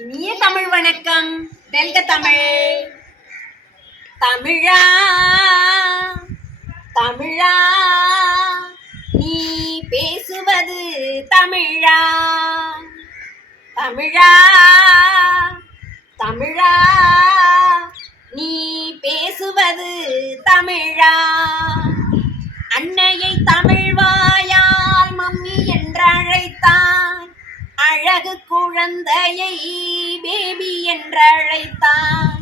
இனிய தமிழ் வணக்கம். வெல்க தமிழ். தமிழா தமிழா நீ பேசுவது தமிழா. தமிழா தமிழா நீ பேசுவது தமிழா. அன்னையை தமிழ் வாயால் மம்மி என்று அழைத்தான். அழகு குழந்தையை பேபி என்று அழைத்தான்.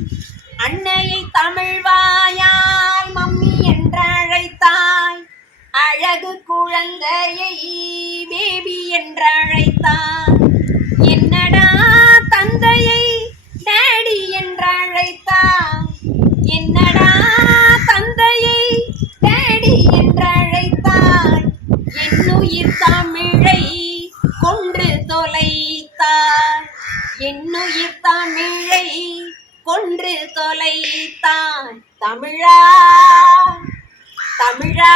அன்னையை தமிழ் வாயால் மம்மி என்று அழைத்தாய். அழகு குழந்தையை பேபி என்று அழைத்தான். என்னடா தந்தையை டேடி என்று அழைத்தான். என்னடா தந்தையை டேடி என்று அழைத்தான். என்னுயிர் தமிழை கொன்று தொலைத்தான். என்னுயிர் தமிழை கொன்று தொலைத்தான். தமிழா தமிழா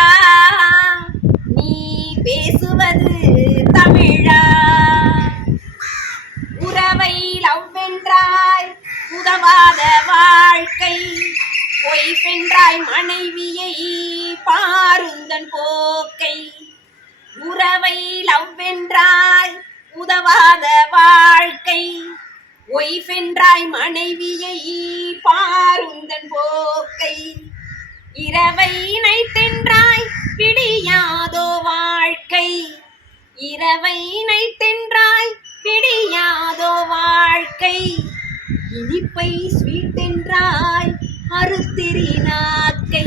நீ பேசுவது தமிழா. உறவை லவ் என்றாய் உதவாத வாழ்க்கை. ஒய்ஃப் என்றாய் மனைவியை பாருந்தன் போக்கை. உறவை லவ் என்றாய் உதவாத வாழ்க்கை. ஒய்ஃப் என்றாய் மனைவியை பாருந்தன் போக்கை. இரவை நைட் என்றாய் பிடியாதோ வாழ்க்கை. இரவை நைட் என்றாய் பிடியாதோ வாழ்க்கை. இனிப்பை ஸ்வீட் என்றாய் அறுத்திரி நாக்கை.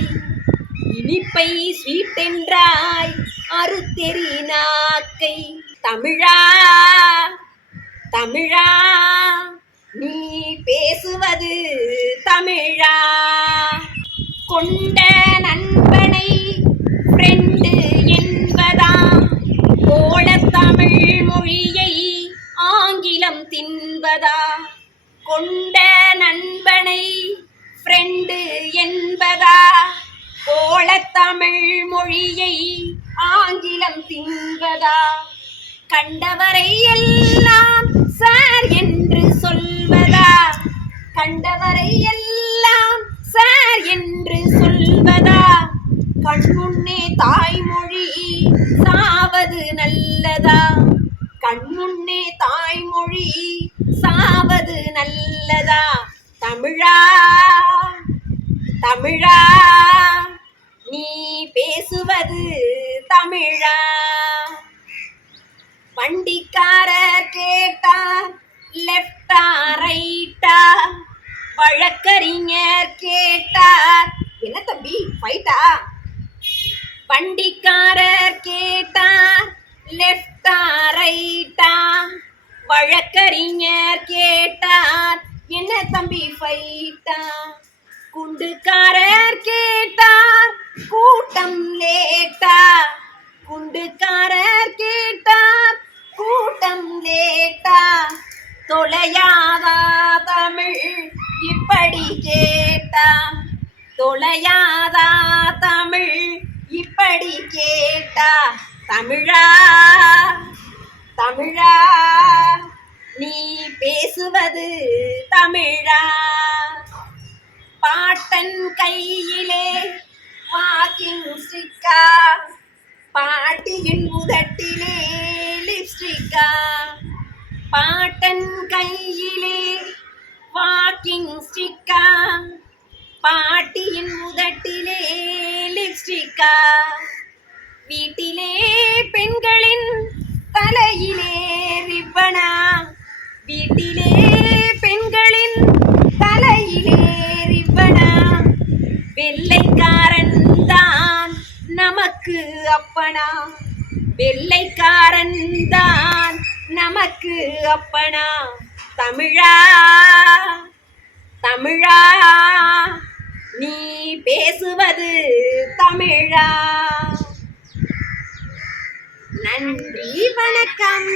இனிப்பை ஸ்வீட் என்றாய் அறுத்தெறி நாக்கை. தமிழா தமிழா நீ பேசுவது தமிழா. கொண்ட நண்பனை ஃப்ரெண்டு என்பதா. கோள தமிழ் மொழியை ஆங்கிலம் தின்பதா. கொண்ட நண்பனை ஃப்ரெண்டு என்பதா. கோள தமிழ் மொழியை ஆங்கிலம் தின்பதா. கண்டவரை எல்லாம் சார் என்று சொல்வதா. கண்டவரை எல்லாம் சார் என்று சொல்வதா. கண்முன்னே தாய்மொழி சாவது நல்லதா. கண்முன்னே தாய்மொழி சாவது நல்லதா. தமிழா தமிழா நீ பேசுவது தமிழா. வண்டிக்காரர் கேட்டார் லெஃப்டா ரைட்டா. வழக்கறிஞர் கேட்டார் என்ன தம்பி ஃபைட்டா. வண்டிக்காரர் கேட்டார் லெஃப்டா ரைட்டா. வழக்கறிஞர் கேட்டார் என்ன தம்பி ஃபைட்டா. குண்டுக்காரர் கேட்டார் கூட்டம் லேட்டா. குண்டுக்காரர் கேட்டார் கூட்டம் லேட்டா. தொலையாதா தமிழ் இப்படி கேட்டா. தொலையாதா தமிழ் இப்படி கேட்டா. தமிழா தமிழா நீ பேசுவது தமிழா. பாட்டன் கையிலே வாக்கிங் ஸ்டிக்கா. பாட்டியின் உதட்டிலே லிப்ஸ்டிக்கா. பாட்டன் கையிலே வாக்கிங் ஸ்டிக்கா. பாட்டியின் உதட்டிலே லிப்ஸ்டிக்கா. வீட்டிலே பெண்களின் தலையிலே ரிப்பனா. வீட்டிலே பெண்களின் தலையிலே ரிப்பனா. வெள்ளைக்காரன் தான் நமக்கு அப்பனா. வெள்ளைக்காரன் தான் நமக்கு அப்பனா. தமிழா தமிழா நீ பேசுவது தமிழா. நன்றி வணக்கம்.